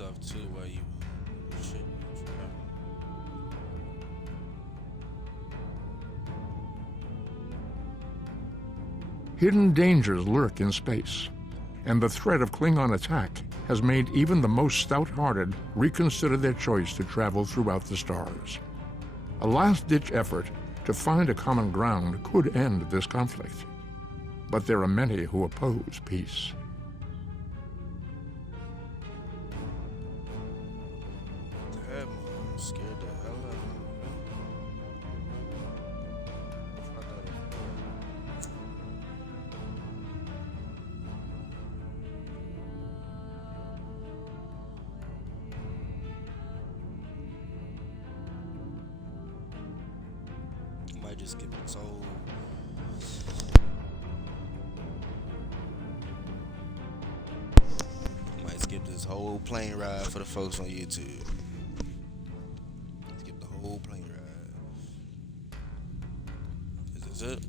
stuff too while you shit. Hidden dangers lurk in space, and the threat of Klingon attack has made even the most stout-hearted reconsider their choice to travel throughout the stars. A last-ditch effort to find a common ground could end this conflict, but there are many who oppose peace. Damn, I'm scared the hell out of me. Might just skip this whole. Might skip this whole plane ride for the folks on YouTube. Skip the whole plane ride. Is this it?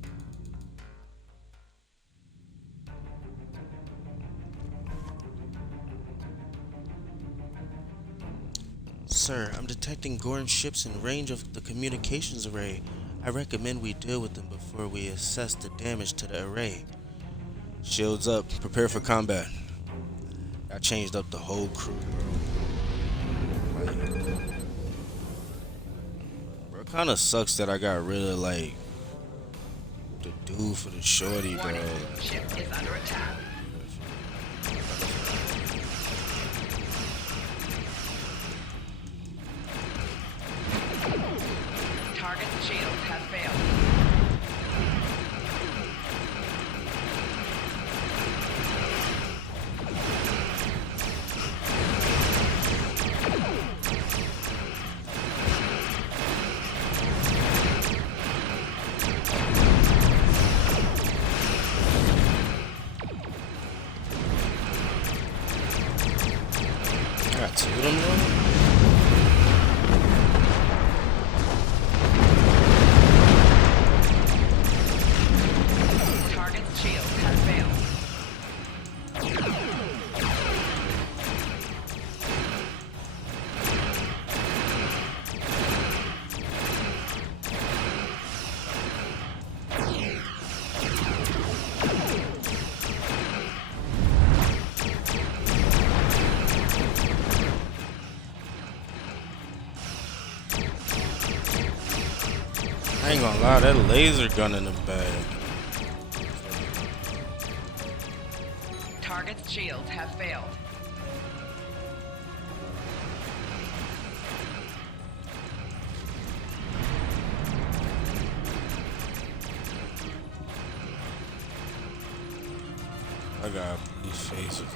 Sir, I'm detecting Gorn ships in range of the communications array. I recommend we deal with them before we assess the damage to the array. Shields up, prepare for combat. I changed up the whole crew, bro. Bro, it kinda sucks that I got rid of like the dude for the shorty, bro. Ship is under attack. Target shield has failed. I got two of them, though. Target's shield has failed. I ain't gonna lie, that laser gun in the bag. Target's shield has failed. I got these faces.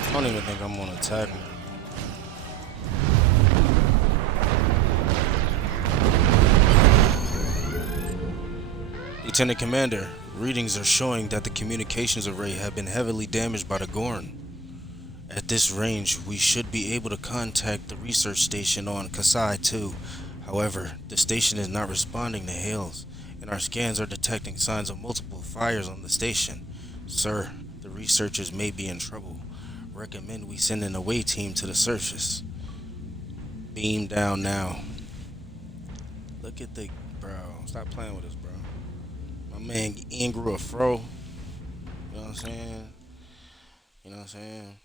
I don't even think I'm gonna attack him. Lieutenant Commander, readings are showing that the communications array have been heavily damaged by the Gorn. At this range, we should be able to contact the research station on Kasai 2. However, the station is not responding to hails, and our scans are detecting signs of multiple fires on the station. Sir, the researchers may be in trouble. Recommend we send an away team to the surface. Beam down now. Look at the... Bro, stop playing with us, bro. My man Ian grew a fro. You know what I'm saying? You know what I'm saying?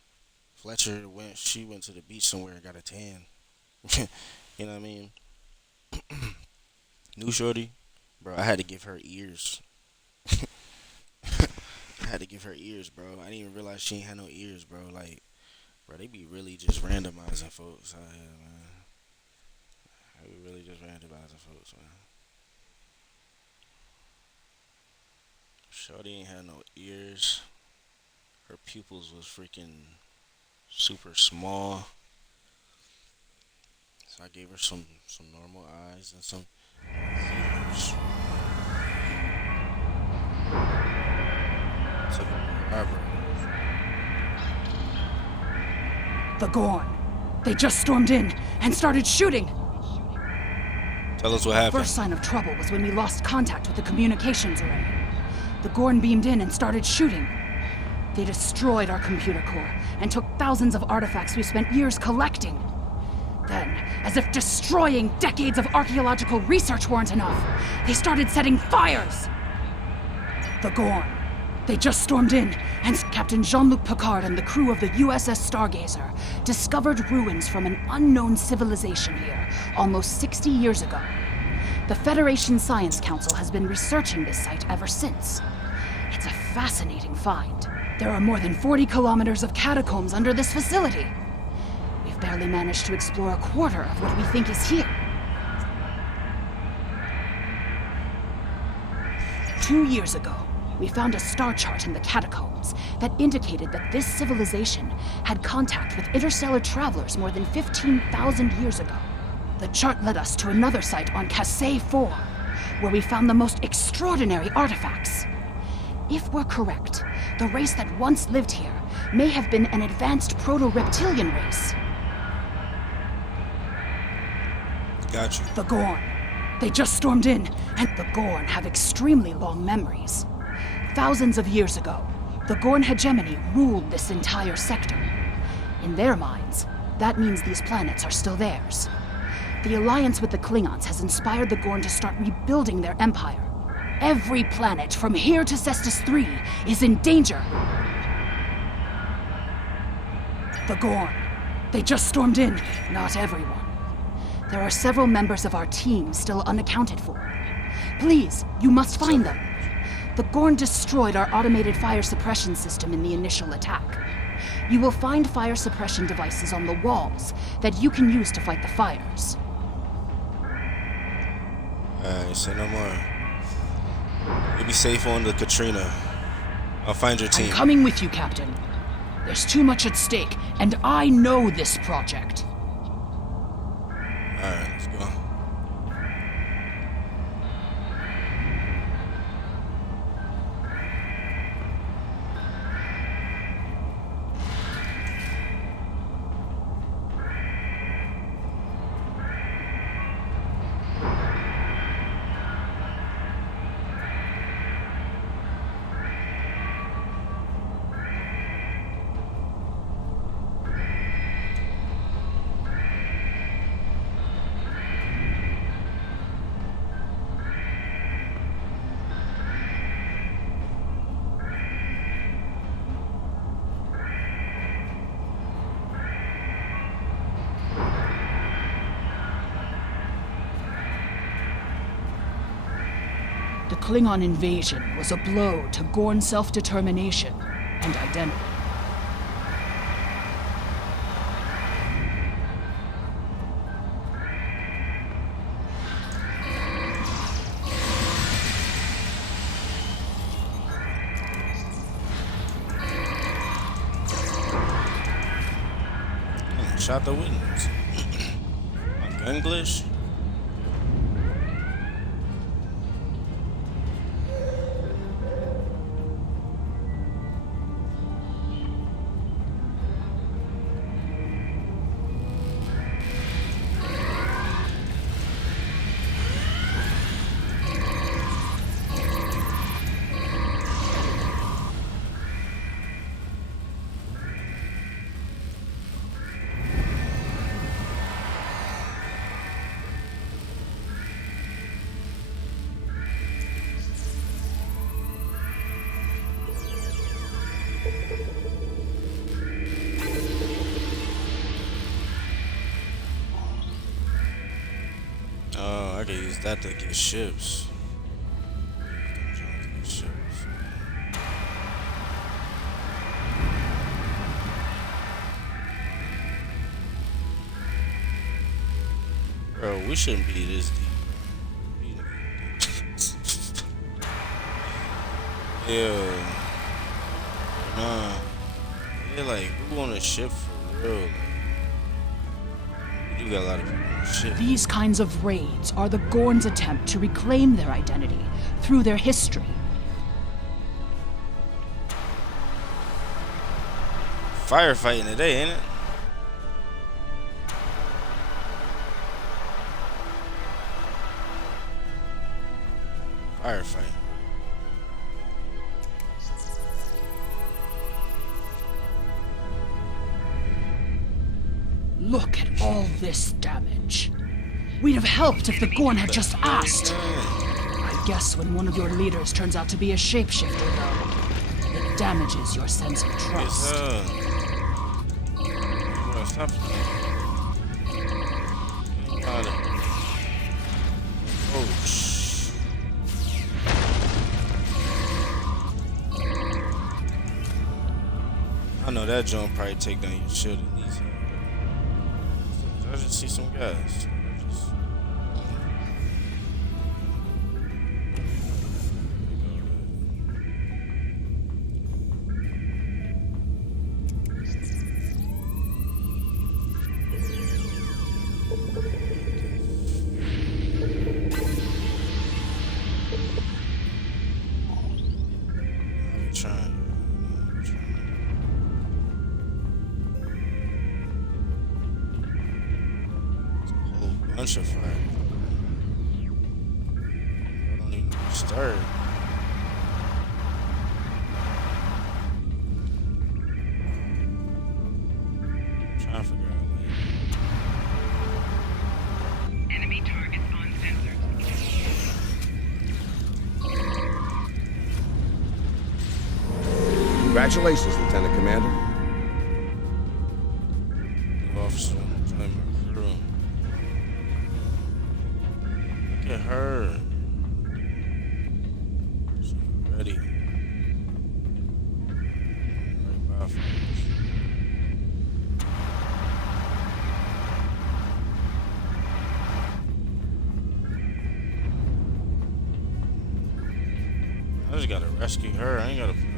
Fletcher she went to the beach somewhere and got a tan. You know what I mean? New shorty, bro, I had to give her ears. I had to give her ears, bro. I didn't even realize she ain't had no ears, bro. Like, bro, they be really just randomizing folks out here, man. They be really just randomizing folks, man. Shorty ain't had no ears. Her pupils was freaking super small. So I gave her some normal eyes and some ears. Took her eyebrows. The Gorn. They just stormed in and started shooting. Tell us what happened. First sign of trouble was when we lost contact with the communications array. the Gorn beamed in and started shooting. They destroyed our computer core and took thousands of artifacts we spent years collecting. Then, as if destroying decades of archaeological research weren't enough, they started setting fires. The Gorn. They just stormed in, and Captain Jean-Luc Picard and the crew of the USS Stargazer discovered ruins from an unknown civilization here almost 60 years ago. The Federation Science Council has been researching this site ever since. It's a fascinating find. There are more than 40 kilometers of catacombs under this facility. We've barely managed to explore a quarter of what we think is here. 2 years ago, we found a star chart in the catacombs that indicated that this civilization had contact with interstellar travelers more than 15,000 years ago. The chart led us to another site on Cassay 4, where we found the most extraordinary artifacts. If we're correct, the race that once lived here may have been an advanced proto-reptilian race. Got you. The Gorn. They just stormed in, and the Gorn have extremely long memories. Thousands of years ago, the Gorn hegemony ruled this entire sector. In their minds, that means these planets are still theirs. The alliance with the Klingons has inspired the Gorn to start rebuilding their empire. Every planet from here to Cestus 3 is in danger. The Gorn. They just stormed in, not everyone. There are several members of our team still unaccounted for. Please, you must find them. The Gorn destroyed our automated fire suppression system in the initial attack. You will find fire suppression devices on the walls that you can use to fight the fires. Alright, say no more. You'll be safe on the Katrina. I'll find your team. I'm coming with you, Captain. There's too much at stake, and I know this project. Alright, let's go. The Klingon invasion was a blow to Gorn self-determination and identity. Shot the witness. English. Oh, I can use that to get ships. Bro, we shouldn't be this deep. Yeah. Nah. Yeah, like, who on a ship for real? We do got a lot of people on the ship. These kinds of raids are the Gorn's attempt to reclaim their identity through their history. Firefighting today, ain't it? Firefighting. Look at all this damage. We'd have helped if the Gorn had just asked. I guess when one of your leaders turns out to be a shapeshifter, though, it damages your sense of trust. Stop. Oh, I know that joint probably take down your shit at least. I just see some guys. Bunch of fire. I don't even start. I'm trying to figure out like Enemy targets on sensors. Congratulations, Lieutenant Commander. officer join my crew. Look at her. She's ready. Right by for us. I just gotta rescue her. I ain't gotta put up with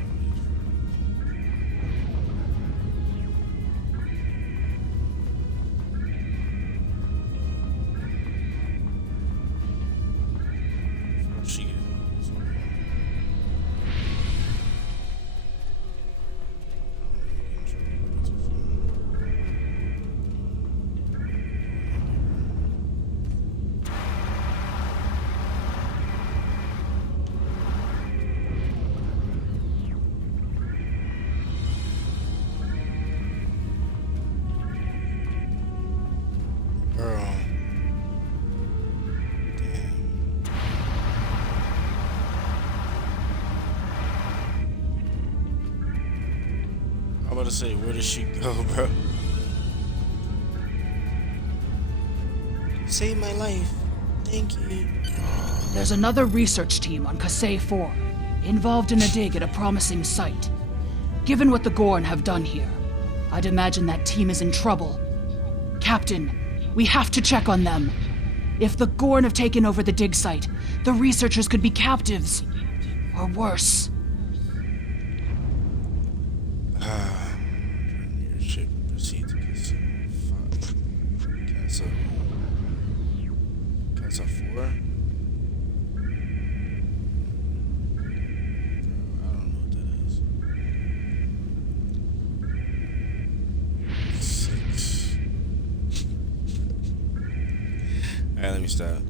before she gets girl. Damn. I'm about to say, where did she go, bro? Save my life. Thank you. There's another research team on Kasei 4, involved in a dig at a promising site. Given what the Gorn have done here, I'd imagine that team is in trouble. Captain, we have to check on them. If the Gorn have taken over the dig site, the researchers could be captives. Or worse. Your ship proceed to Casa 4? I don't know what that is. 6. Alright, let me stop.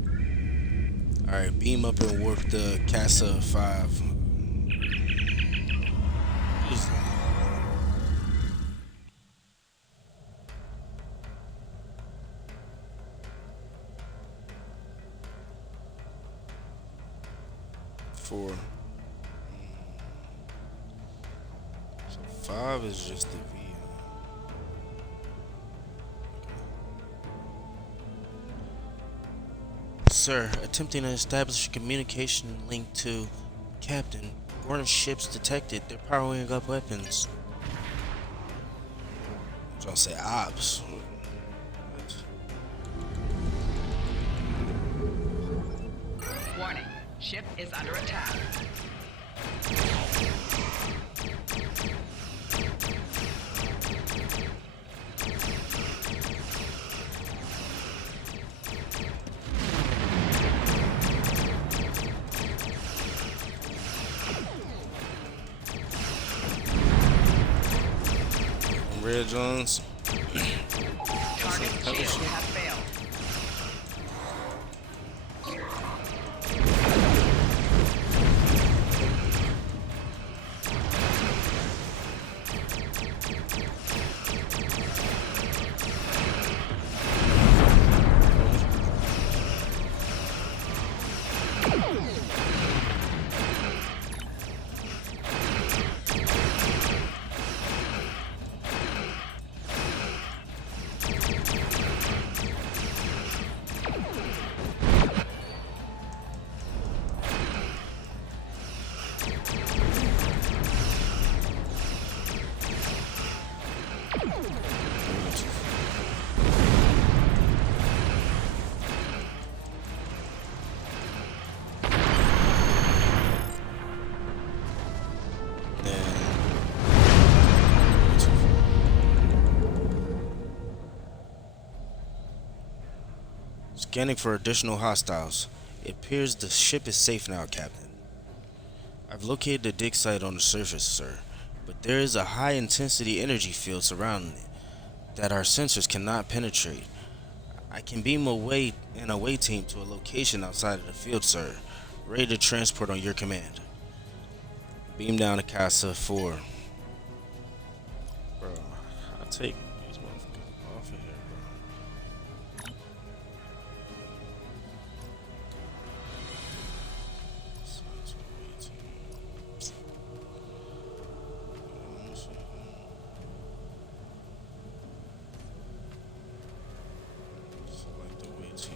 Alright, beam up and warp the Casa 5. Easily. Four. So 5 is just the V. Sir, attempting to establish a communication link to Captain. Gorn ships detected. They're powering up weapons. I was gonna say ops. Warning. Ship is under attack. Red Jones. Target shields have failed. Scanning for additional hostiles. It appears the ship is safe now, Captain. I've located the dig site on the surface, sir, but there is a high-intensity energy field surrounding it that our sensors cannot penetrate. I can beam an away team to a location outside of the field, sir, ready to transport on your command. Beam down to Casa 4. Bro, I'll take these motherfuckers off of here, bro. Select the way team.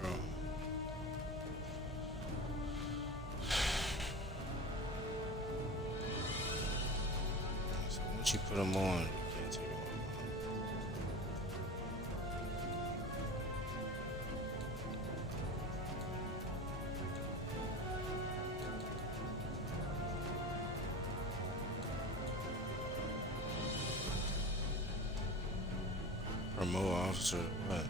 Bro. So once you put them on, you can't take them off. Promote officer, what?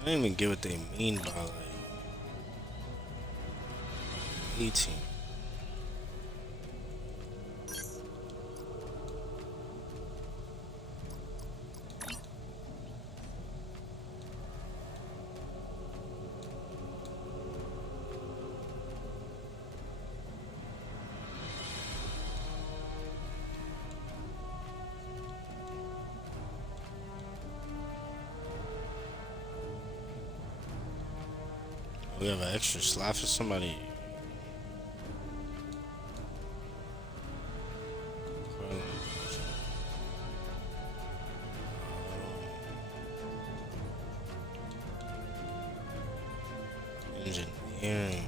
I don't even get what they mean by like 18. We have an extra slot for somebody. Engineering.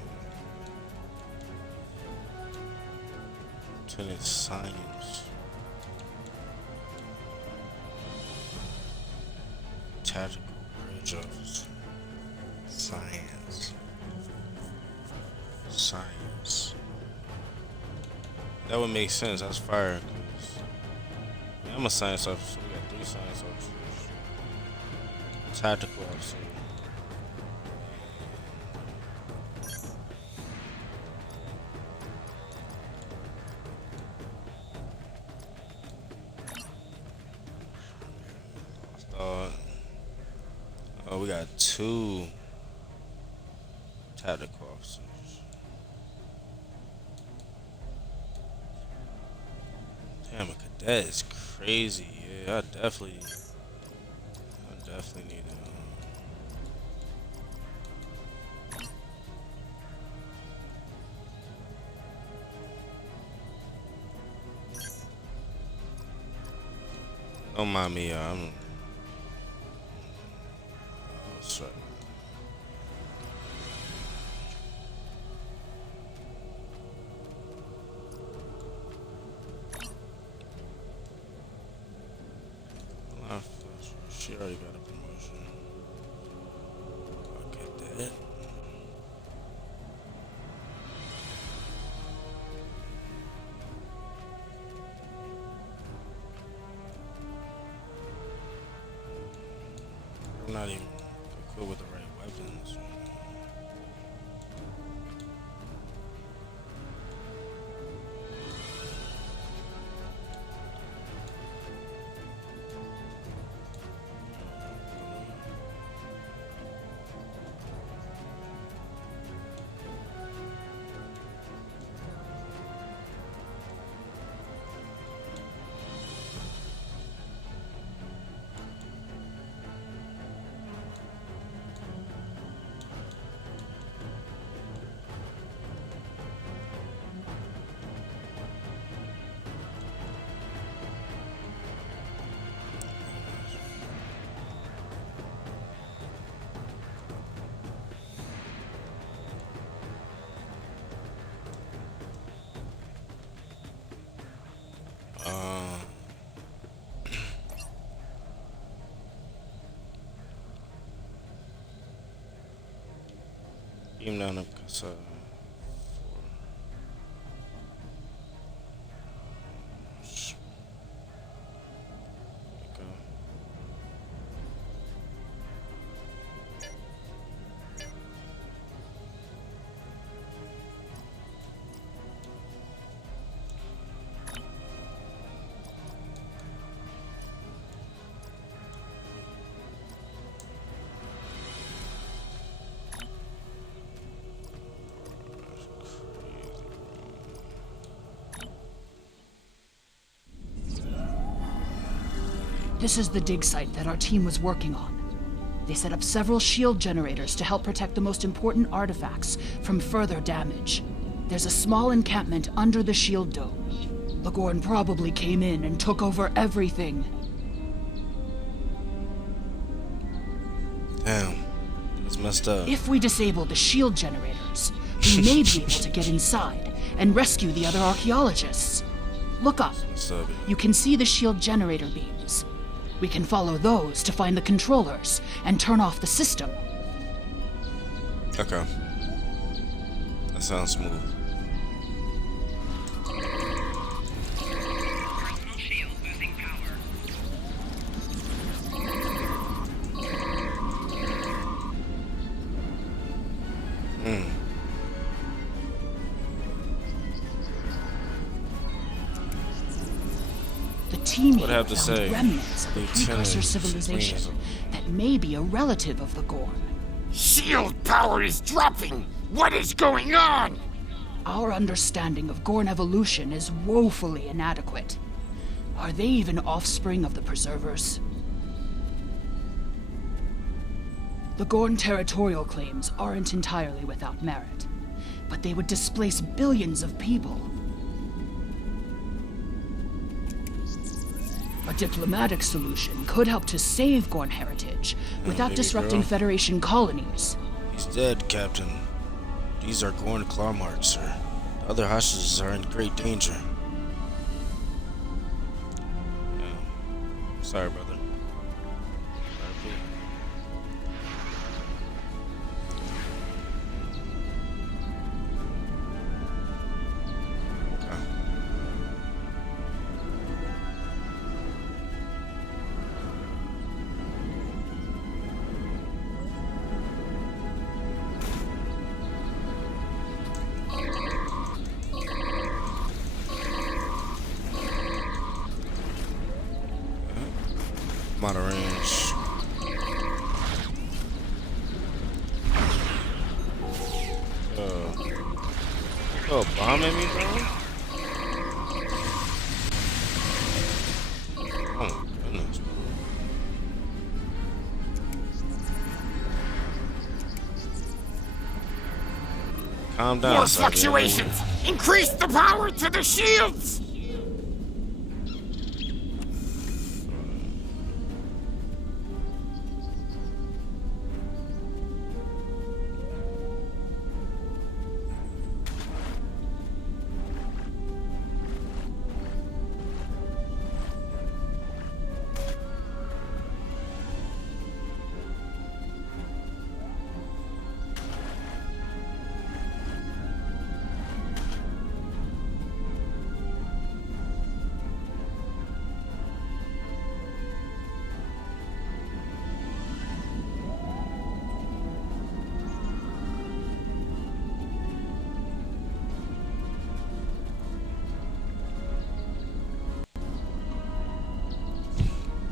Lieutenant Science. Tactical Bridge Officer. Science. Science. That would make sense. That's fire. Yeah, I'm a science officer. We got 3 science officers. Tactical officer. Oh, we got 2 tactical officers. Damn, a cadet is crazy. Yeah, I definitely need to. Don't mind me, I'm. Oh, sorry. She already got a promotion. I'll get that. I'm not even equipped with the right weapons. Beam down up. So, go. This is the dig site that our team was working on. They set up several shield generators to help protect the most important artifacts from further damage. There's a small encampment under the shield dome. The Gorn probably came in and took over everything. Damn. That's messed up. If we disable the shield generators, we may be able to get inside and rescue the other archaeologists. Look up. What's up? You can see the shield generator beams. We can follow those to find the controllers and turn off the system. Okay. That sounds smooth. Personal shield losing power. The team What here have to found say? remnants of a Lieutenant precursor civilization that may be a relative of the Gorn. Shield power is dropping! What is going on? Our understanding of Gorn evolution is woefully inadequate. Are they even offspring of the Preservers? The Gorn territorial claims aren't entirely without merit, but they would displace billions of people. A diplomatic solution could help to save Gorn heritage without baby disrupting girl. Federation colonies. He's dead, Captain. These are Gorn claw marks, sir. The other hostages are in great danger. Yeah. Sorry, brother. RIP. Okay. I'm out of range. Oh, bomb at me, bro? Oh my goodness, bro. Calm down, More Sergeant. fluctuations! Increase the power to the shields!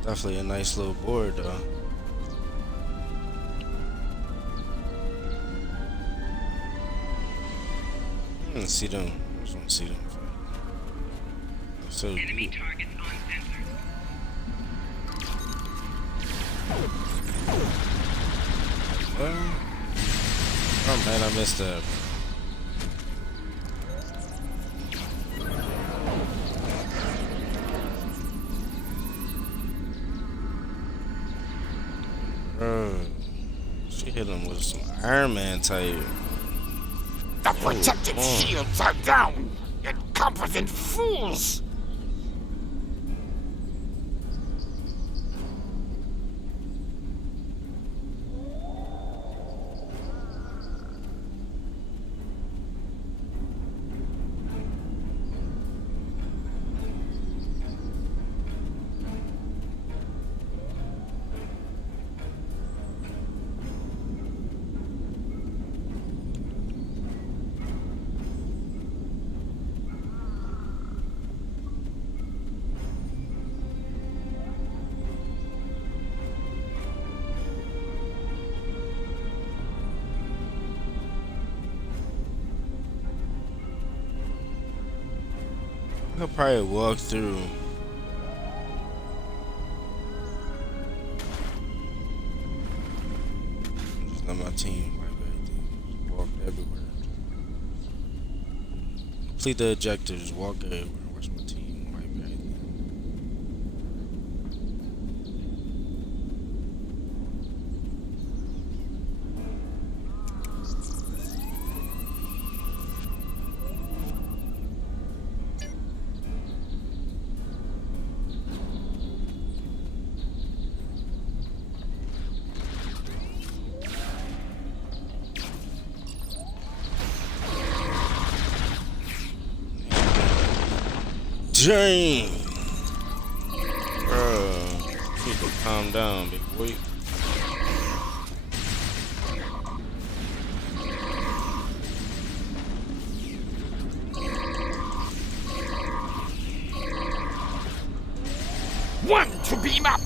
Definitely a nice little board, though. See them. I just want to see them. So, Enemy targets on sensors. oh man, I missed that. Bro, she hit him with some Iron Man type. The protected on. shields are down! Incompetent fools! I could probably walk through. Just let my team wipe everything. Walk everywhere. Complete the objectives. Walk everywhere. Watch my team wipe everything. Dang! Bro, you need to calm down, big boy. One to beam up!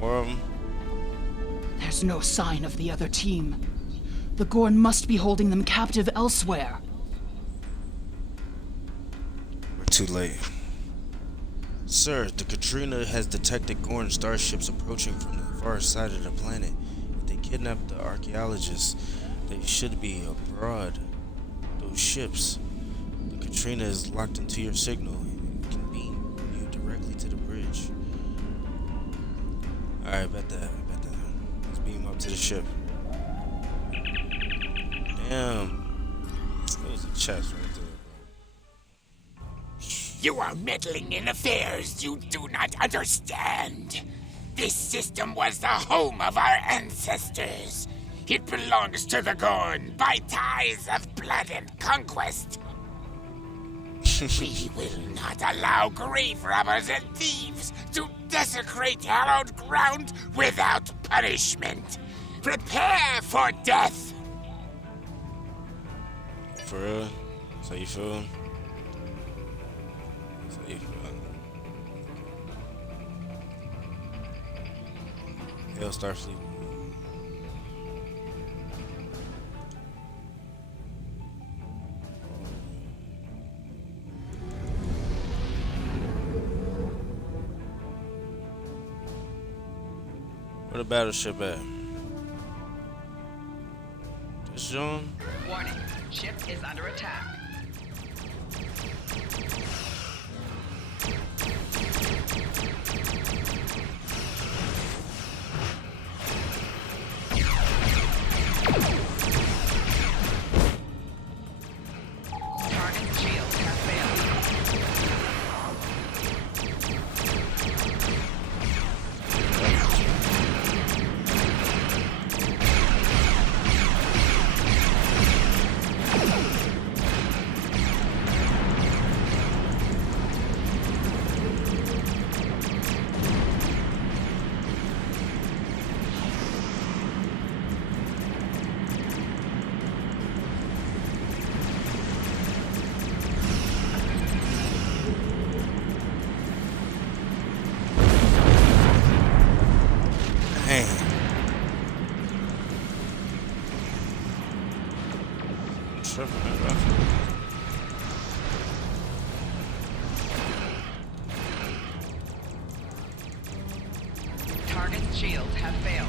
More of them. There's no sign of the other team. The Gorn must be holding them captive elsewhere. We're too late. Sir, the Katrina has detected Gorn starships approaching from the far side of the planet. If they kidnapped the archaeologists, they should be abroad. Those ships. The Katrina is locked into your signal and can beam you directly to the bridge. Alright, bet that. Let's beam up to the ship. Damn. That was a chest right there, bro. You are meddling in affairs you do not understand. This system was the home of our ancestors. It belongs to the Gorn by ties of blood and conquest. We will not allow grave robbers and thieves to desecrate hallowed ground without punishment. Prepare for death. For real? That's how you feel? That's how you feel. Hell, Starfleet. Where the battleship at? This John? Warning. Ship is under attack. Target shields have failed. Damn. I'm tripping, bro. Target shields have failed.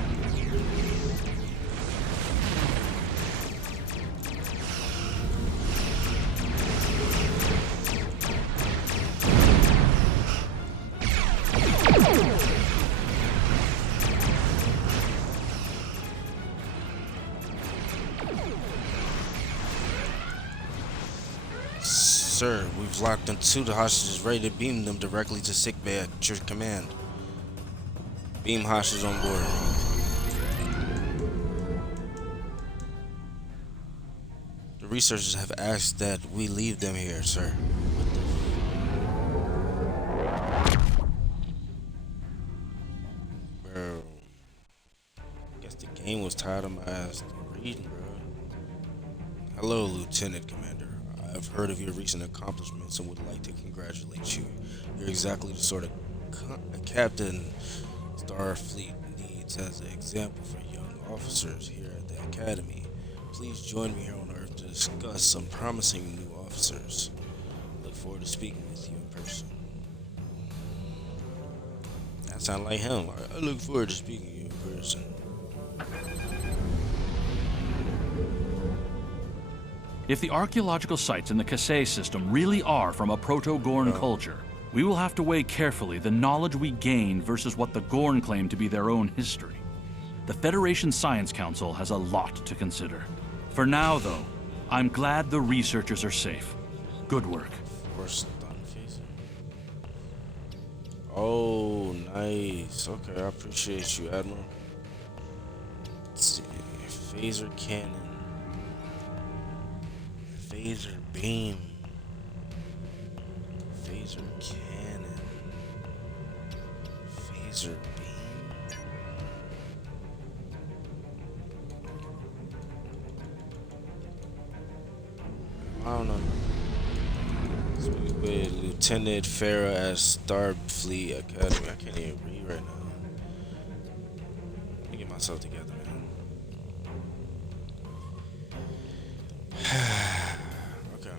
Sir, we've locked in two of the hostages, ready to beam them directly to sickbay at your command. Beam hostages on board. The researchers have asked that we leave them here, sir. Bro, I guess the game was tired of my ass reading, bro. Hello, Lieutenant Commander. I've heard of your recent accomplishments and would like to congratulate you. You're exactly the sort of captain Starfleet needs as an example for young officers here at the Academy. Please join me here on Earth to discuss some promising new officers. Look forward to speaking with you in person. That sounds like him. I look forward to speaking to you in person. If the archaeological sites in the Kasei system really are from a Proto-Gorn culture, we will have to weigh carefully the knowledge we gain versus what the Gorn claim to be their own history. The Federation Science Council has a lot to consider. For now, though, I'm glad the researchers are safe. Good work. Oh, nice. Okay, I appreciate you, Admiral. Let's see. Phaser cannon. Phaser beam. Phaser cannon. Phaser beam. I don't know. With Lieutenant Farah at Starfleet Academy. I can't even read right now. Let me get myself together, man. Okay.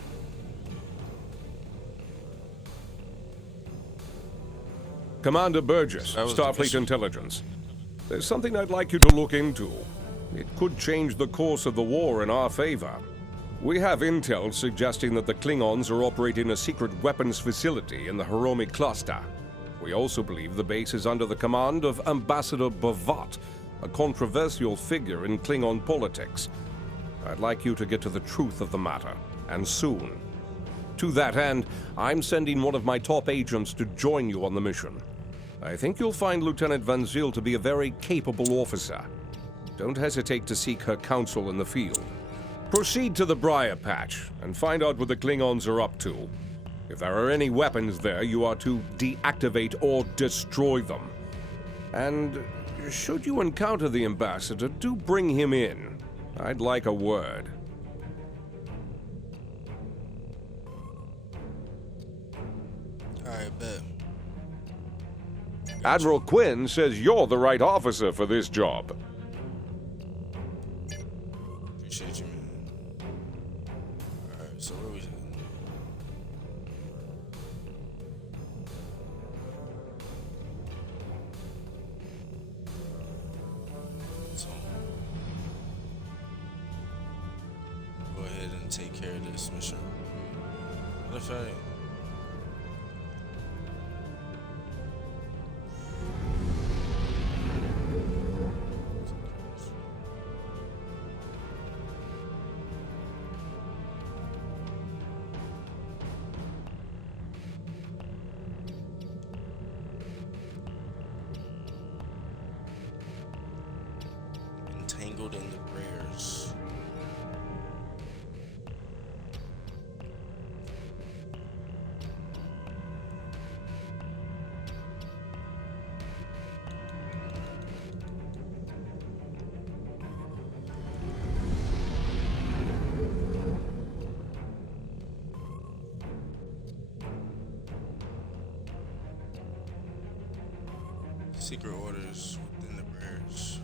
Commander Burgess, That was the Starfleet mission. Intelligence. There's something I'd like you to look into. It could change the course of the war in our favor. We have intel suggesting that the Klingons are operating a secret weapons facility in the Hiromi cluster. We also believe the base is under the command of Ambassador Bavat, a controversial figure in Klingon politics. I'd like you to get to the truth of the matter, and soon. To that end, I'm sending one of my top agents to join you on the mission. I think you'll find Lieutenant Van Zyl to be a very capable officer. Don't hesitate to seek her counsel in the field. Proceed to the Briar Patch and find out what the Klingons are up to. If there are any weapons there, you are to deactivate or destroy them. And should you encounter the ambassador, do bring him in. I'd like a word. Alright, bet. Admiral Quinn says you're the right officer for this job. Appreciate you, man. Alright, so where we at? So, go ahead and take care of this mission. What if I... Entangled in the prayers. Secret orders within the prayers.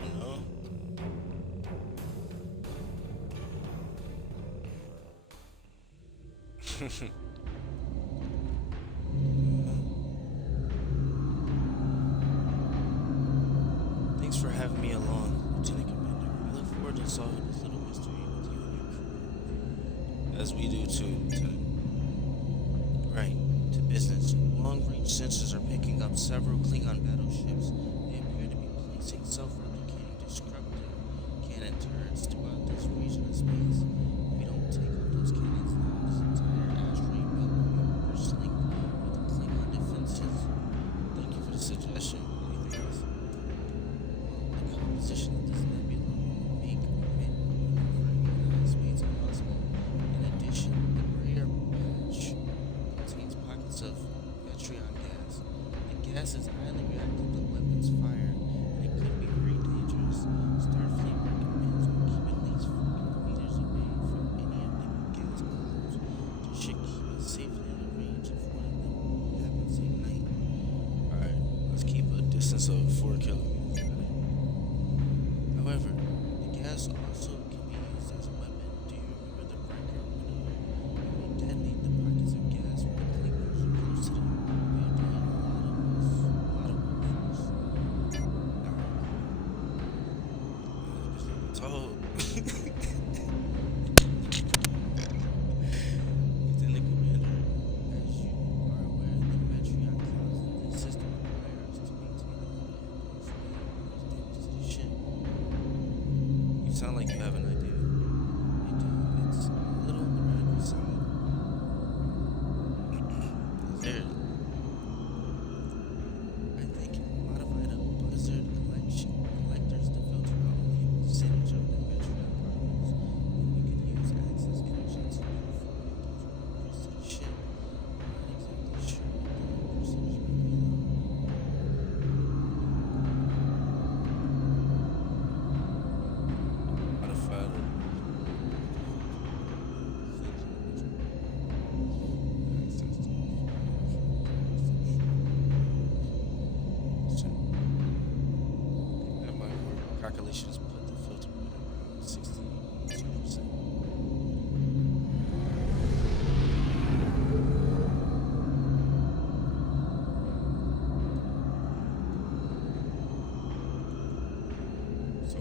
Oh no. Thanks for having me along, Lieutenant Commander. I look forward to solving this little mystery with you and your crew. As we do too, Lieutenant. Right, to business. Long-range sensors are picking up several Klingon battleships. They appear to be placing self-replicating destructive cannon turrets throughout this region of space. If we don't take out those cannons now, this entire asteroid belt will be bristling with Klingon defenses. Thank you for the suggestion. What do you think? The composition of this nebula will make maneuvering space impossible. In addition, the Briar Patch contains pockets of Metreon gas. The gas is highly reactive to weapons fire, and it could be very dangerous. Starfleet recommends we keep at least 40 meters away from any of the gas clouds. This should keep us safely out of range if one of them happens to ignite. Alright, let's keep a distance of 4 kilometers. However, the think you have an idea. You do. It's a little on the radical side. There. I think modified a buzzard collectors to filter out only a percentage of the measured out particles. And we could use access connections to unify those particles to the ship. I'm not exactly sure what the percentage might be though. Modified that might work. Calculations put the filter rate around 62%. So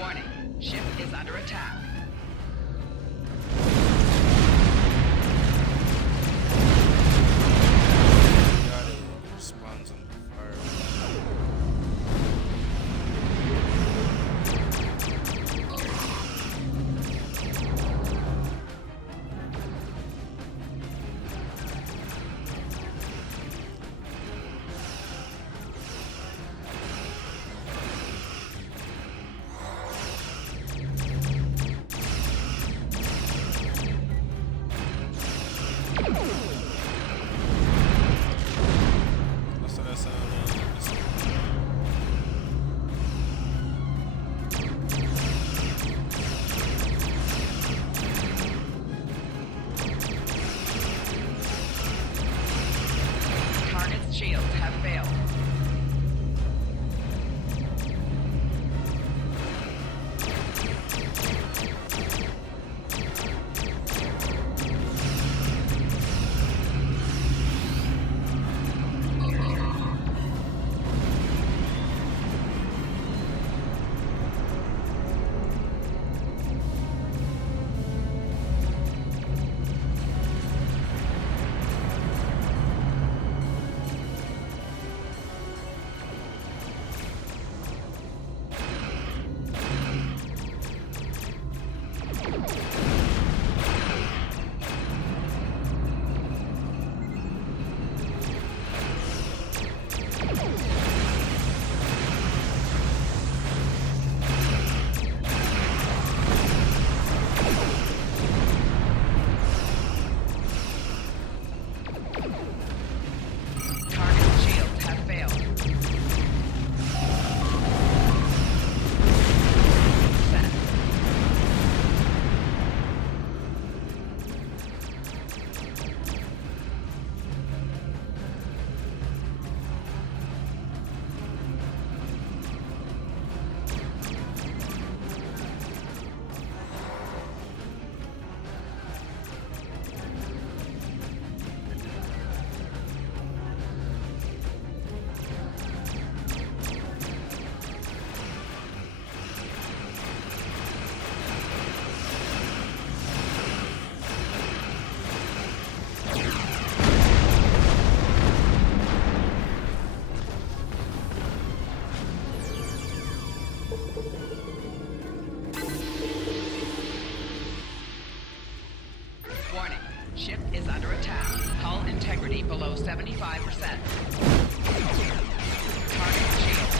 Warning. Ship is under attack. got it. Responds on fire. That's what that sound Target's shields have failed. Target's shields have failed. Set. Warning. Ship is under attack. Hull integrity below 75%. Target shield.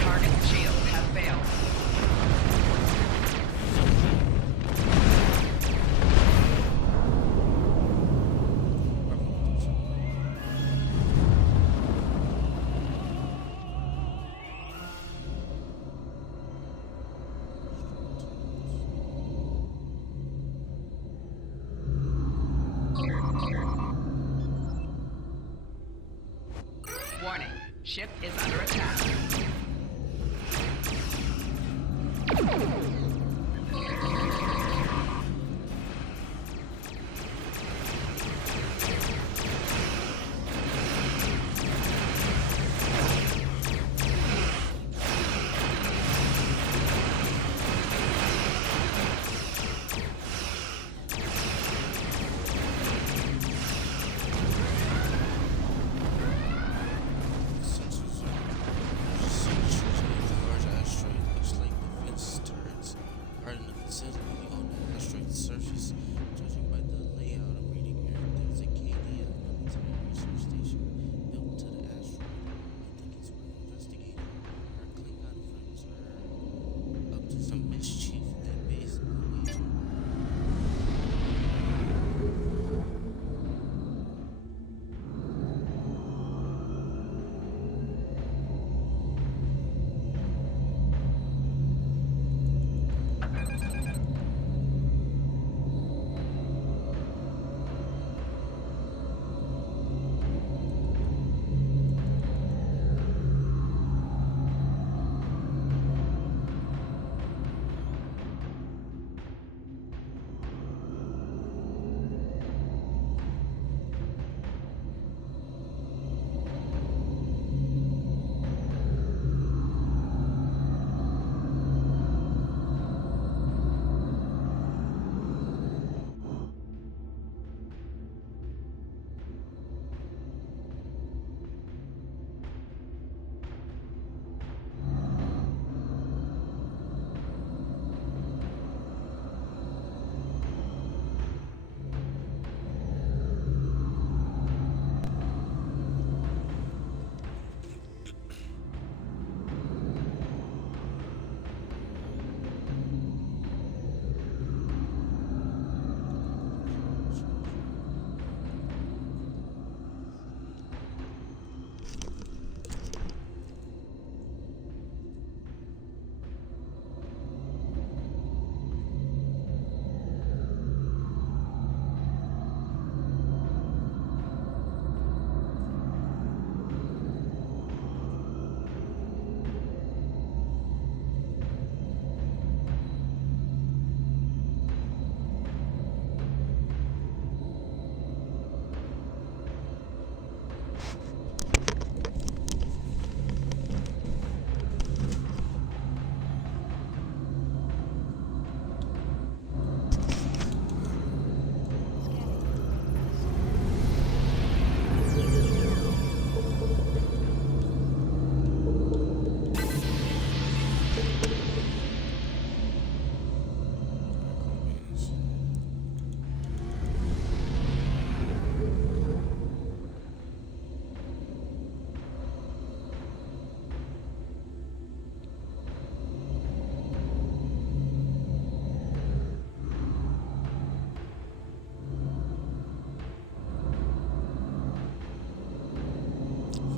Target shields have failed.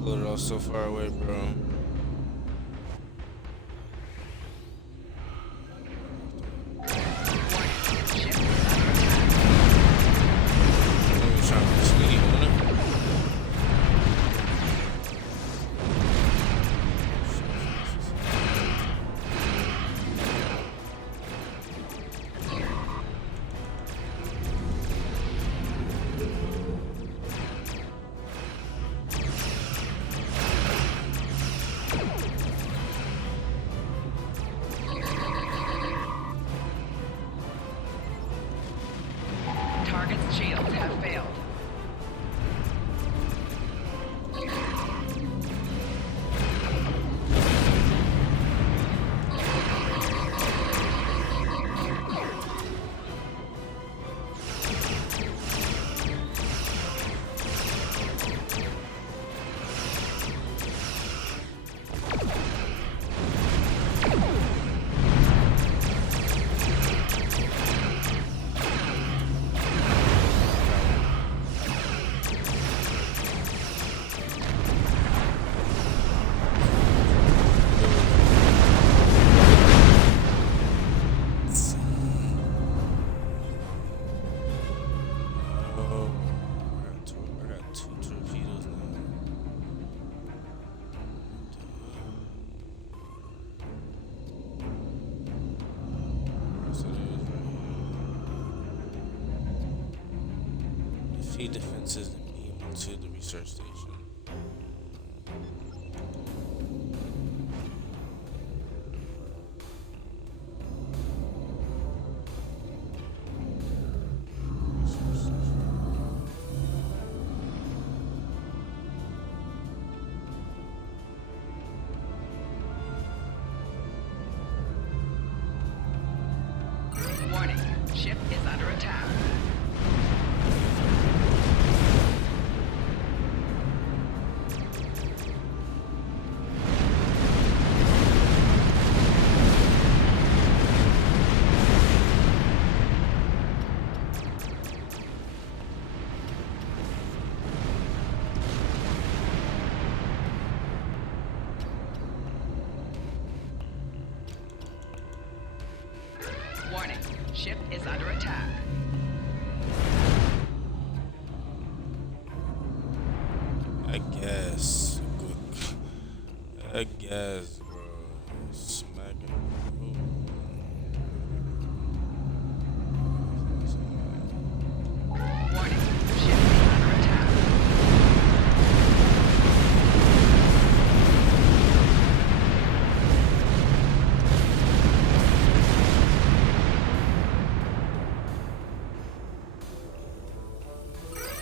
Floated off so far away, bro. Defeat defenses and beam to the research station. Warning, ship is under attack. Warning, ship is under attack. I guess. I guess, bro. Smacking. Warning, ship is under attack.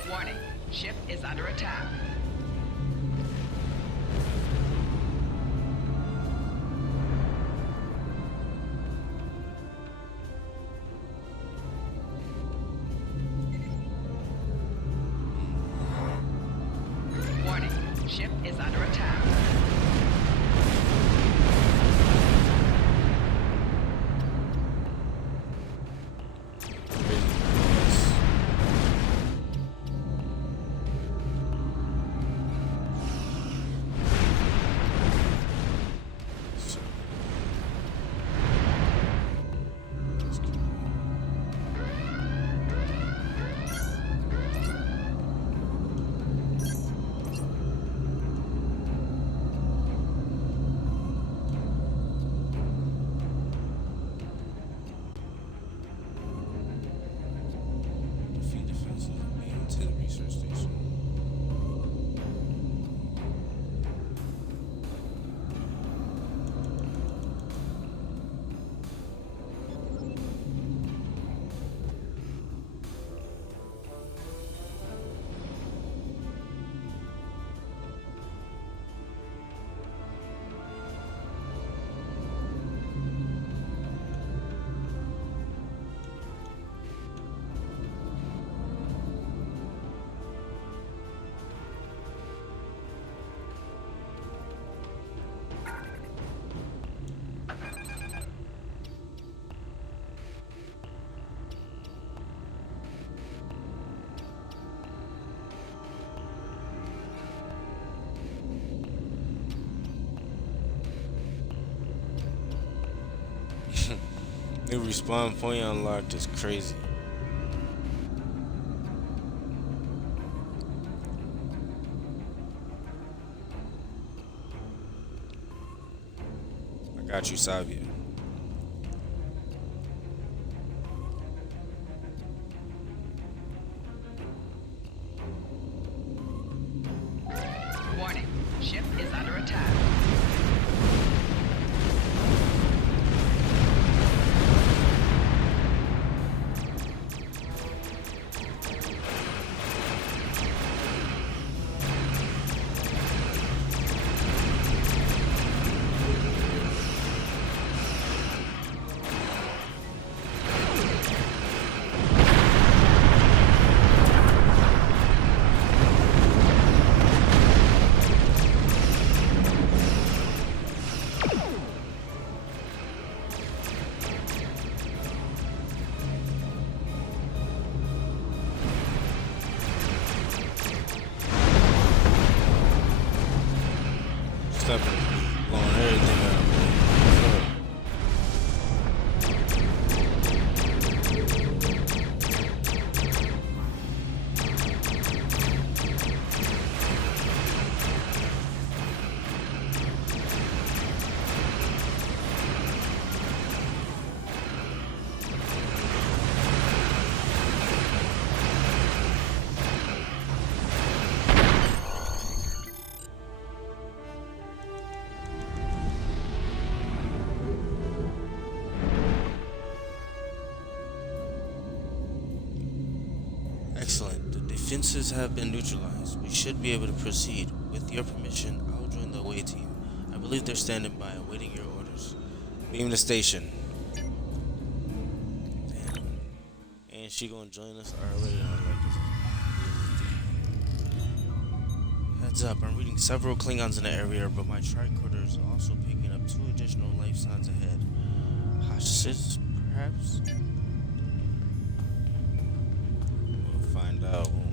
Warning, ship is under attack. Warning, ship is under attack. Defeat defenses and beam to the research station. New respawn point unlocked is crazy. I got you, Savia. Warning, ship is under attack. defenses have been neutralized. We should be able to proceed. With your permission, I'll join the away team. I believe they're standing by, awaiting your orders. Beam the station. Damn. And she gonna join us already? Heads up, I'm reading several Klingons in the area, but my tricorder is also picking up 2 additional life signs ahead. Hostages, perhaps? We'll find out, won't we?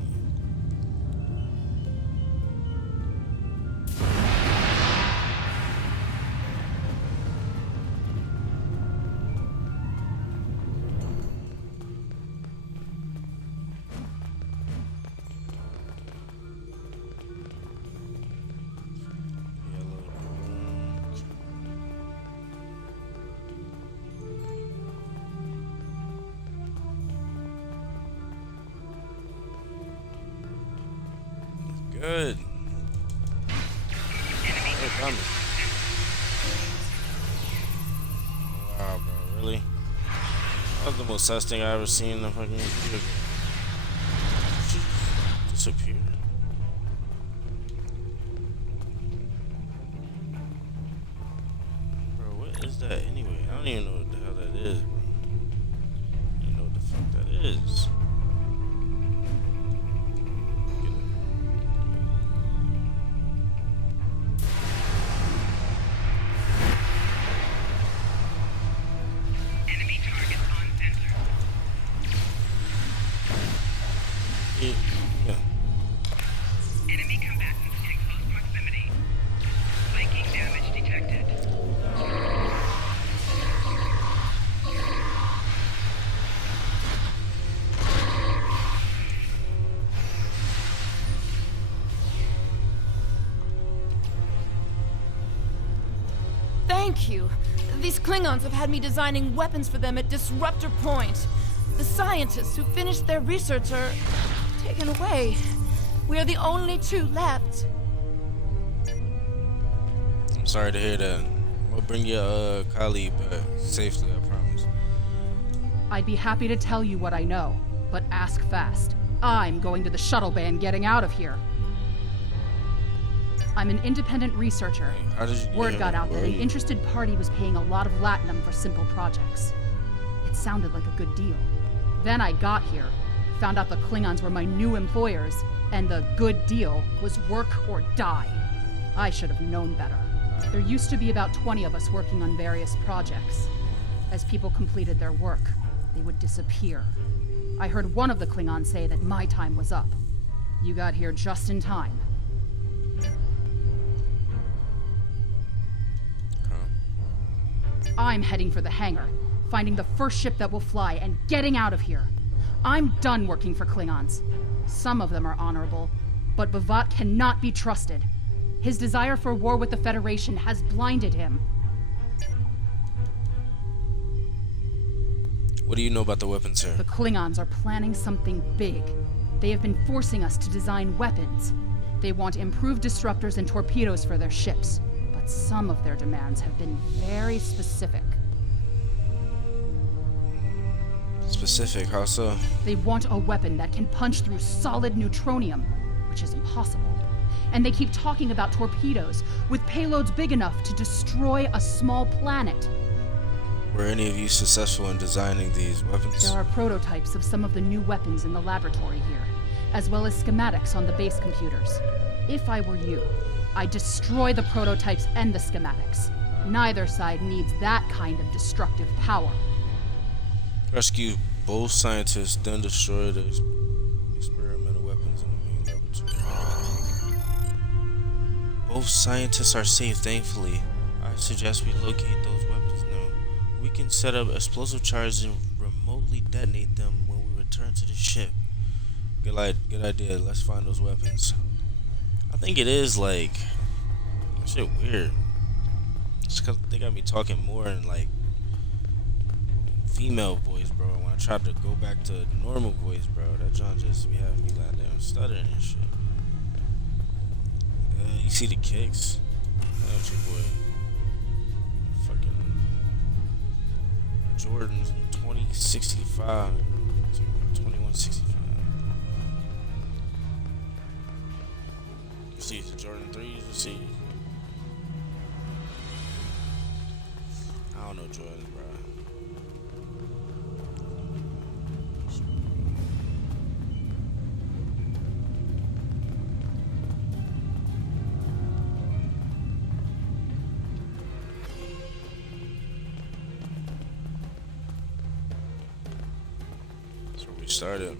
Good. They're coming. Wow, bro, really? That was the most sus thing I ever seen in the fucking video game. Did she disappear? Bro, what is that anyway? I don't even know what the hell that is, bro. I don't even know what the fuck that is. Yeah. Enemy combatants in close proximity. Flanking damage detected. Thank you. These Klingons have had me designing weapons for them at Disruptor Point. The scientists who finished their research are taken away. We are the only 2 left. I'm sorry to hear that. We'll bring your colleague back safely, I promise. I'd be happy to tell you what I know, but ask fast. I'm going to the shuttle bay and getting out of here. I'm an independent researcher. How did you Word got out that an interested party was paying a lot of latinum for simple projects. It sounded like a good deal. Then I got here, found out the Klingons were my new employers, and the good deal was work or die. I should have known better. There used to be about 20 of us working on various projects. As people completed their work, they would disappear. I heard one of the Klingons say that my time was up. You got here just in time. I'm heading for the hangar, finding the first ship that will fly, and getting out of here. I'm done working for Klingons. Some of them are honorable, but Vivat cannot be trusted. His desire for war with the Federation has blinded him. What do you know about the weapons here? The Klingons are planning something big. They have been forcing us to design weapons. They want improved disruptors and torpedoes for their ships, but some of their demands have been very specific. Specific, how so? They want a weapon that can punch through solid neutronium, which is impossible. And they keep talking about torpedoes with payloads big enough to destroy a small planet. Were any of you successful in designing these weapons? There are prototypes of some of the new weapons in the laboratory here, as well as schematics on the base computers. If I were you, I'd destroy the prototypes and the schematics. Neither side needs that kind of destructive power. Rescue both scientists, then destroy the experimental weapons in the main laboratory. Both scientists are safe, thankfully. I suggest we locate those weapons now. We can set up explosive charges and remotely detonate them when we return to the ship. Good idea. Let's find those weapons. I think it is like that shit weird. Just cause they got me talking more in like female voice, bro. When I tried to go back to normal voice, bro, that John just be having me like damn stuttering and shit. You see the kicks? That's your boy. Fucking Jordan's 2065. 2165. see Jordan 3s. Let's see. I don't know Jordans, bro. That's where we started.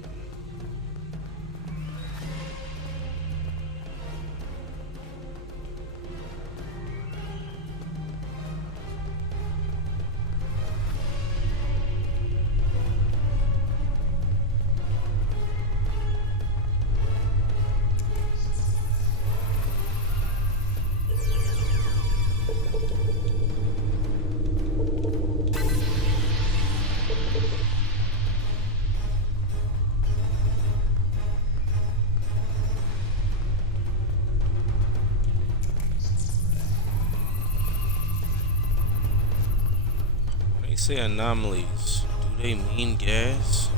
They say anomalies. Do they mean gas?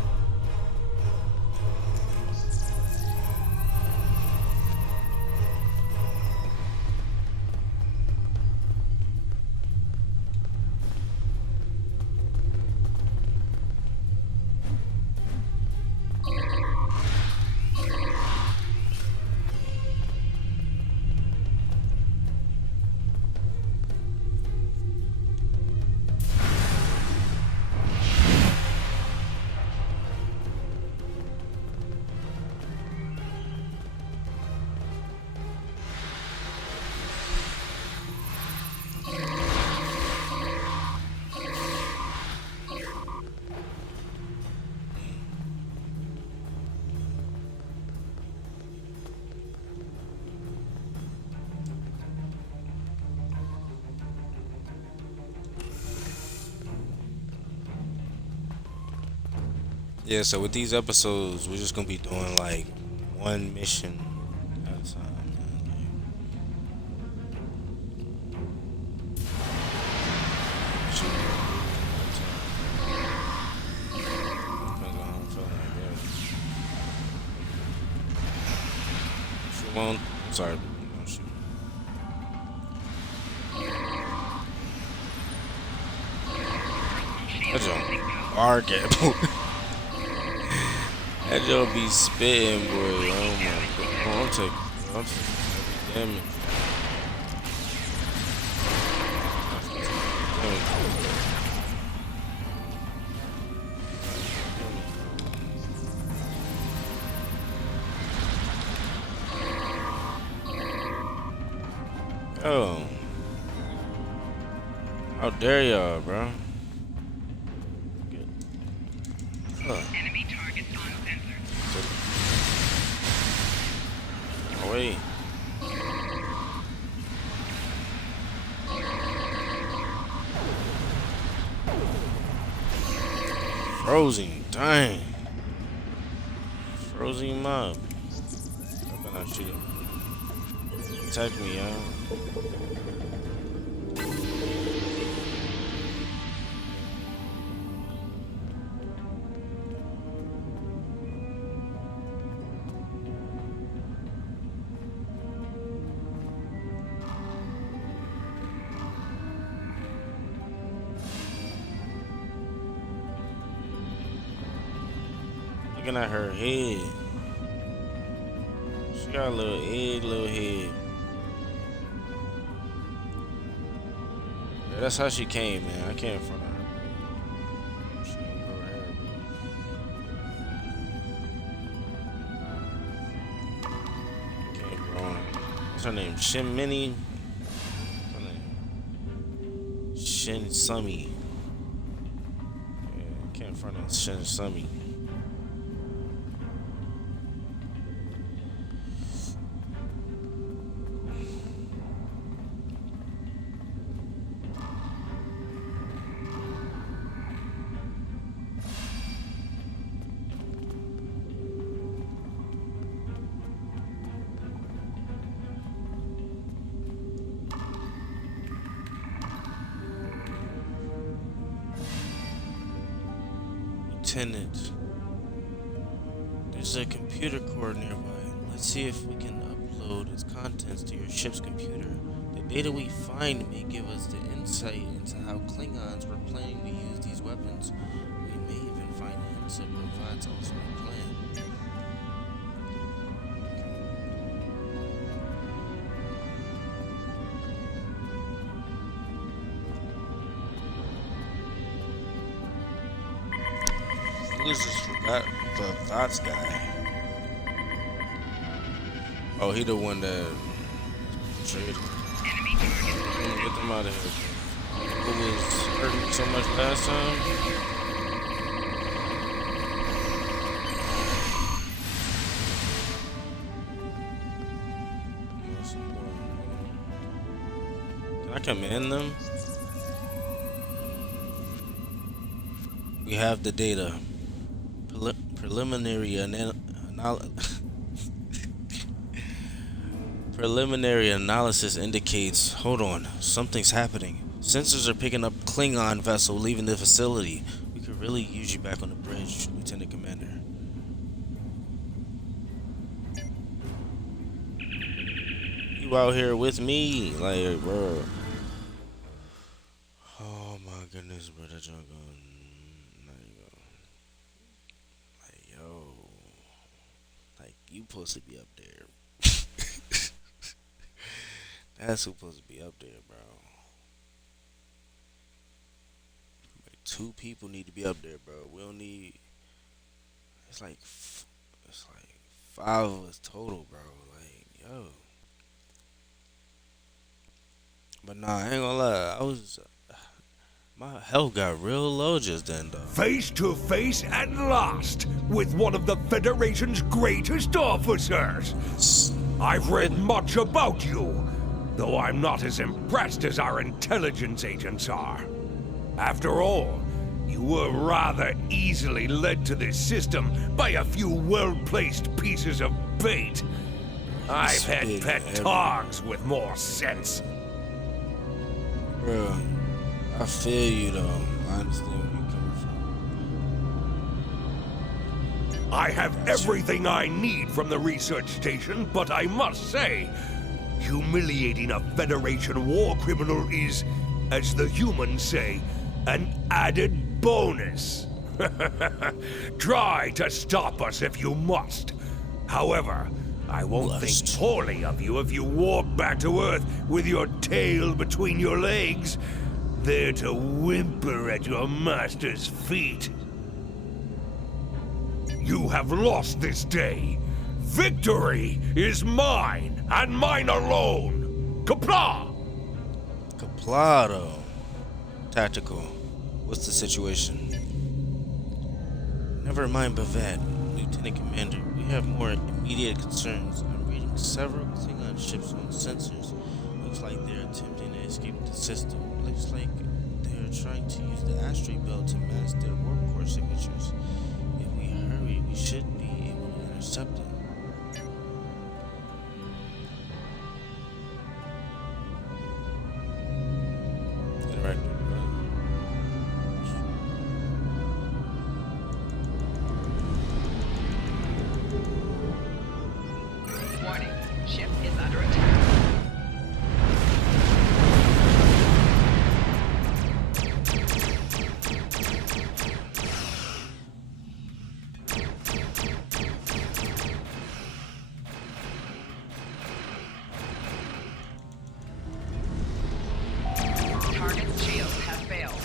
Yeah, so with these episodes, we're just gonna be doing like one mission at a time, man. Shoot. Depends on how I'm feeling, I guess. Shoot on. I'm sorry. Oh, shoot. That's a bar gap. That joke be spitting, boy. Oh my god. Oh, I'm taking every damage. Oh. How dare y'all, bro? Enemy targets on sensor. Oh, wait. Frozen, dang. Frozen mob. How can I shoot him? Attack me, y'all. Looking at her head. She got a little egg, little head. Yeah, that's how she came, man. I can't front of her. She gonna grow her hair, bro. Can't grow on. What's her name? Shinmini? What's her name? Shin Sumi. Yeah, can't front of Shin Sumi. Lieutenant, there's a computer core nearby. Let's see if we can upload upload its contents to your ship's computer. The data we find may give us the insight into how Klingons were planning to use these weapons. We may even find hints of Ep8's ultimate plan. Who is this Ep8's guy? Oh, he the one that betrayed. Get them out of here. Who was hurting so much last time? Can I command them? We have the data. Preliminary analysis indicates, hold on, something's happening. Sensors are picking up Klingon vessel leaving the facility. We could really use you back on the bridge, Lieutenant Commander. You out here with me, like, bro. Oh my goodness, bro, that y'all going. Like, yo. Like, you supposed to be up there. That's supposed to be up there, bro. Like, 2 people need to be up there, bro. We don't need. It's like 5 of us total, bro. Like, yo. But nah, I ain't gonna lie. My health got real low just then, though. Face to face at last with one of the Federation's greatest officers. I've read much about you, though I'm not as impressed as our intelligence agents are. After all, you were rather easily led to this system by a few well-placed pieces of bait. I've had pet dogs with more sense. Bro, I feel you though. I understand where you're coming from. I have everything I need from the research station, but I must say, humiliating a Federation war criminal is, as the humans say, an added bonus. Try to stop us if you must. However, I won't think poorly of you if you walk back to Earth with your tail between your legs, there to whimper at your master's feet. You have lost this day. Victory is mine, and mine alone. Kapla! Kaplado. Tactical. What's the situation? Never mind, Bavet. Lieutenant Commander, we have more immediate concerns. I'm reading several Klingon ships on sensors. Looks like they're attempting to escape the system. Looks like they're trying to use the asteroid belt to mask their warp core signatures. If we hurry, we should be able to intercept them. Warning, ship is under attack. Target's shields have failed.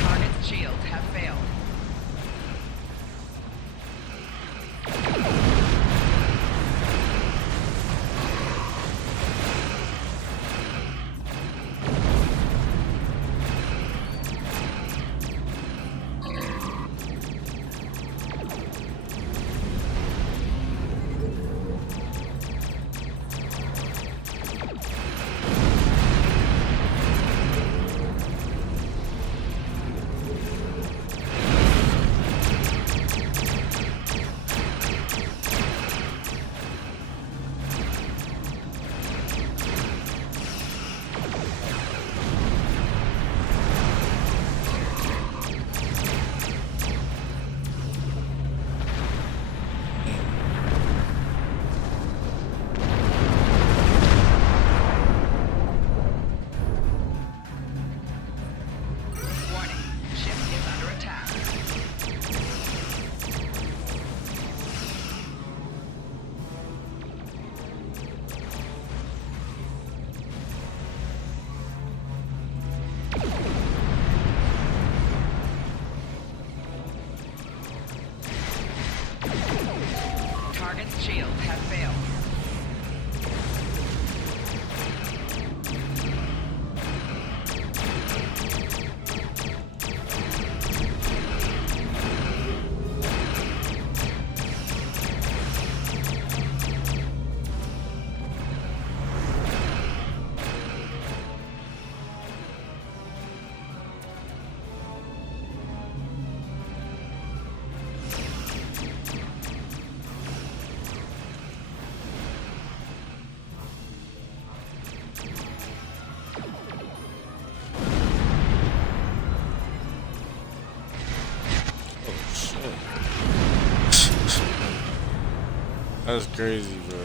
Target's shields have failed. shield has failed. That's crazy, bro.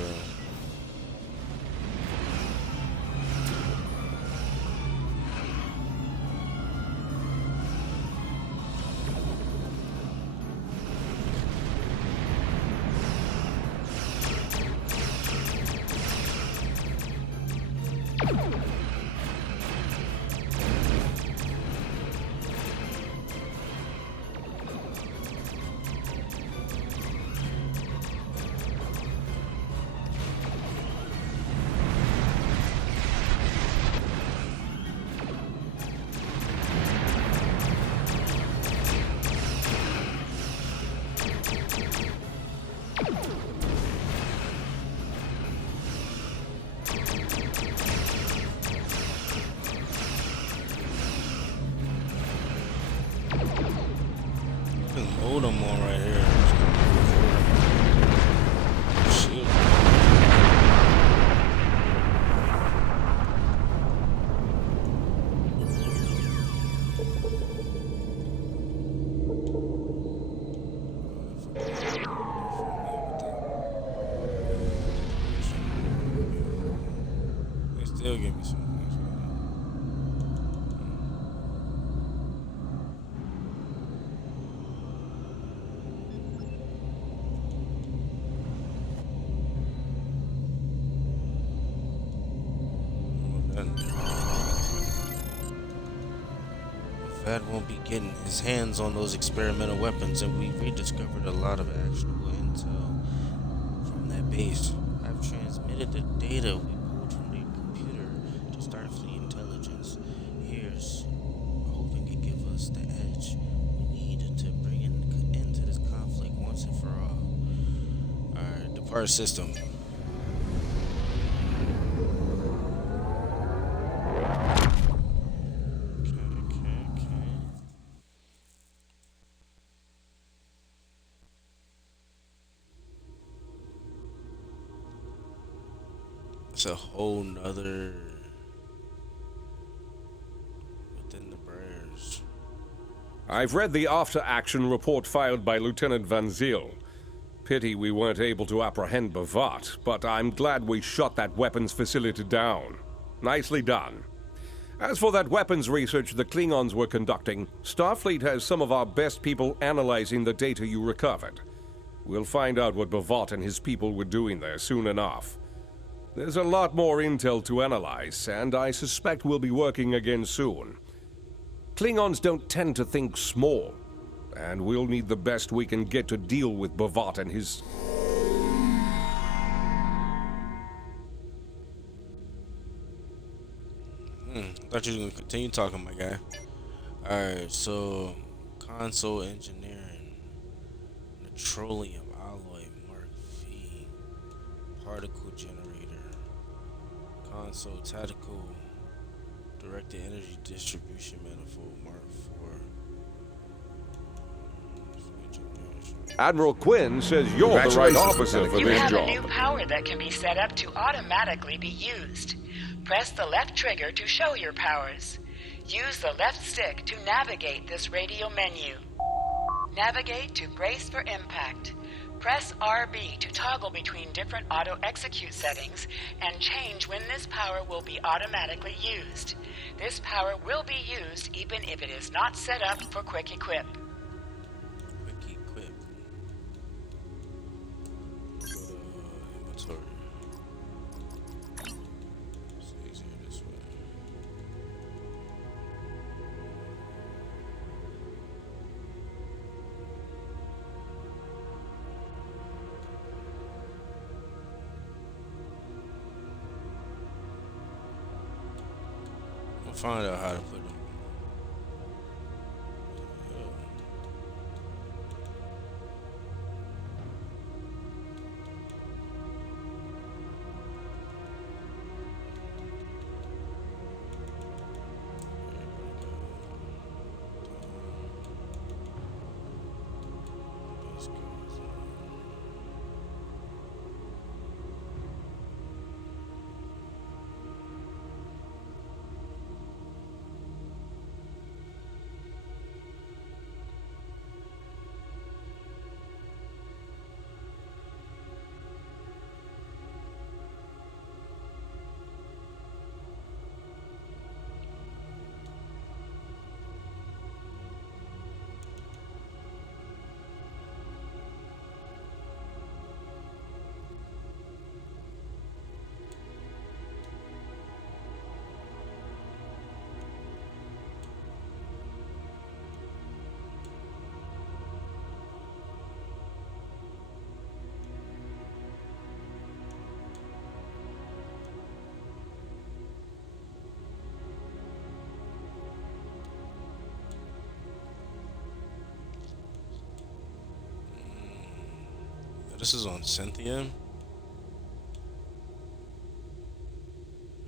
Hold them on right here. Shit. They still give me some. Fad won't be getting his hands on those experimental weapons, and we rediscovered a lot of actionable intel from that base. I've transmitted the data we pulled from the computer to Starfleet intelligence. Here's hoping to give us the edge we need to bring an end to this conflict once and for all. Alright, depart system. It's a whole nother within the prayers. I've read the after-action report filed by Lieutenant Van Zyl. Pity we weren't able to apprehend Bavat, but I'm glad we shot that weapons facility down. Nicely done. As for that weapons research the Klingons were conducting, Starfleet has some of our best people analyzing the data you recovered. We'll find out what Bavat and his people were doing there soon enough. There's a lot more intel to analyze, and I suspect we'll be working again soon. Klingons don't tend to think small, and we'll need the best we can get to deal with Bavat and his... Thought you were gonna continue talking, my guy. Alright, so console engineering, petroleum alloy Mark V, particle generator, console tactical directed energy distribution manifold Mark IV. Admiral Quinn says you're the right officer for You this have a job. new power that can be set up to automatically be used. Press the left trigger to show your powers. Use the left stick to navigate this radio menu. Navigate to brace for impact. Press RB to toggle between different auto-execute settings and change when this power will be automatically used. This power will be used even if it is not set up for quick equip. Quick equip. Go to inventory. It's easier this way. find out how to put them. This is on Cynthia.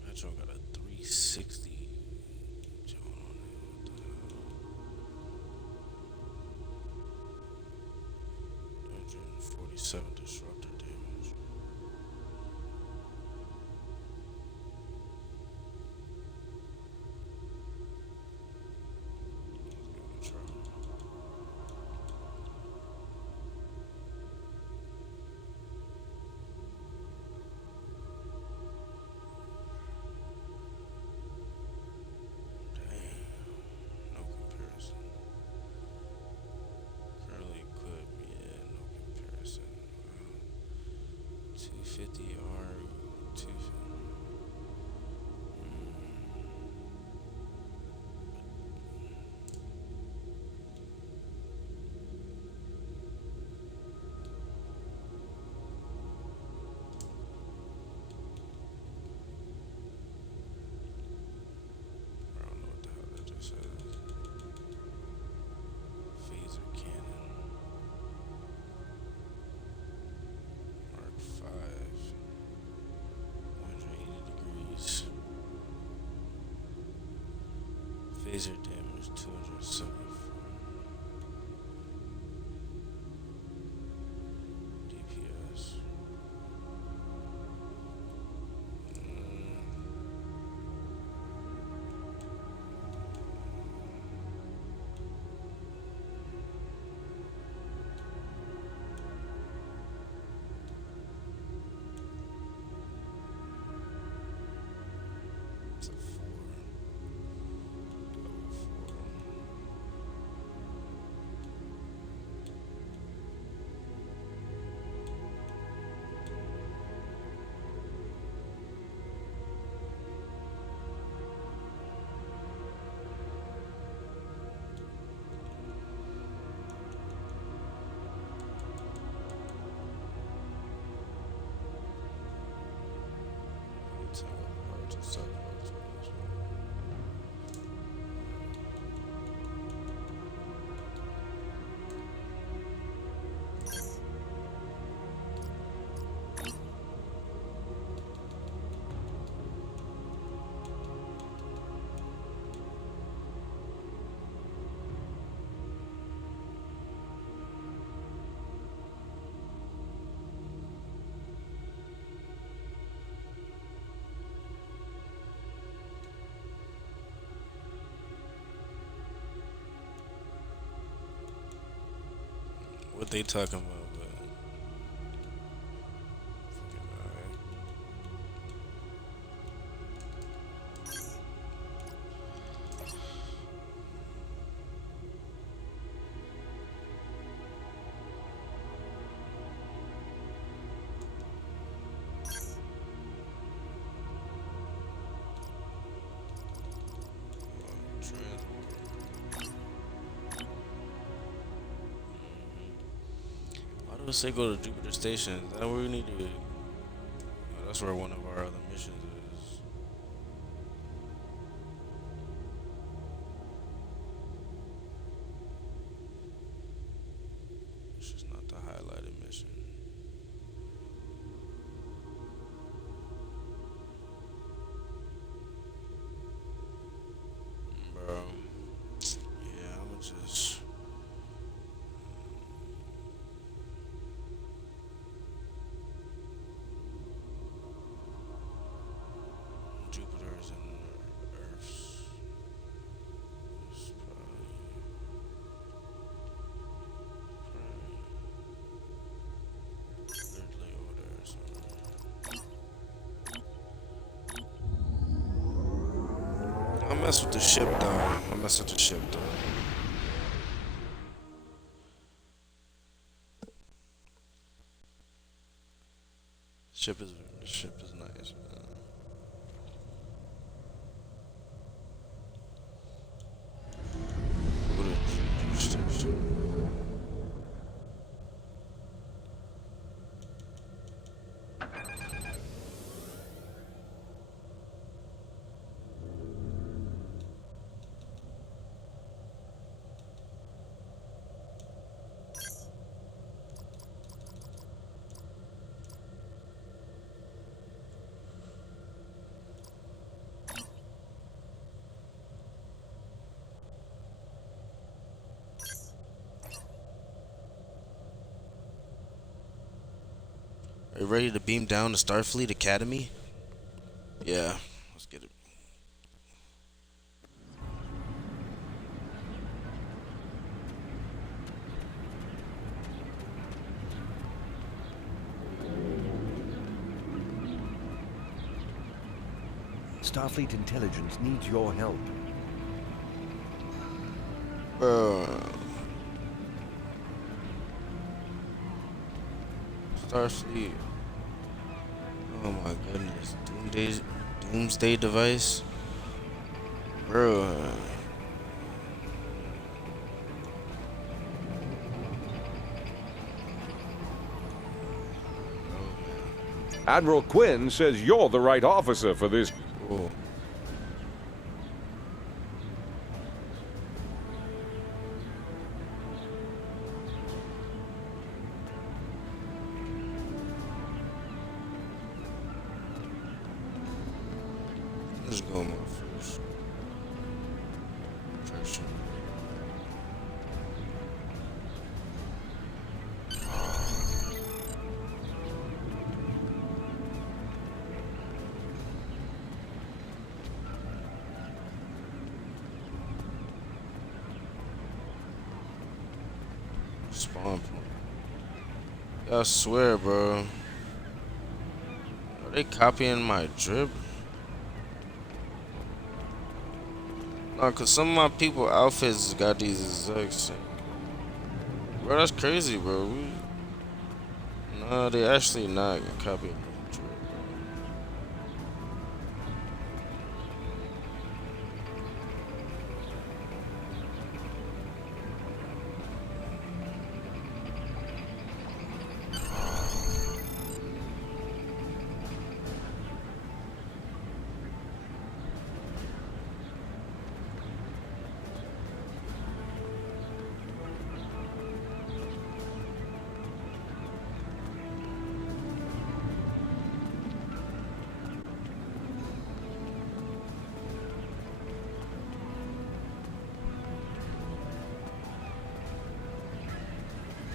Metro got a 360. Going on there. What the hell? 247 disruptor damage. Let's go to Charlie. No comparison. Currently equipped, yeah, no comparison. 250 R, 250. I don't know what the hell that just says. Phaser cannon. Mark 5. 180 degrees. Phaser damage 274. DPS. It's a 4. Level 4. To sacrifice. What they talking about, but fucking alright. Why do it say go to Jupiter Station? Is that where we need to? Oh, that's where one of our other missions is. mess with the ship though. Ship is nice, man. What a ship. Are you ready to beam down to Starfleet Academy? Yeah, let's get it. Starfleet intelligence needs your help. Starfleet. Oh my goodness. Doomsday device. Bro. Admiral Quinn says you're the right officer for this. Oh. Let's go my first impression. Spawn point. I swear, bro. Are they copying my drip? No, cause some of my people outfits got these exact same. Bro, that's crazy, bro. No, they actually not copying.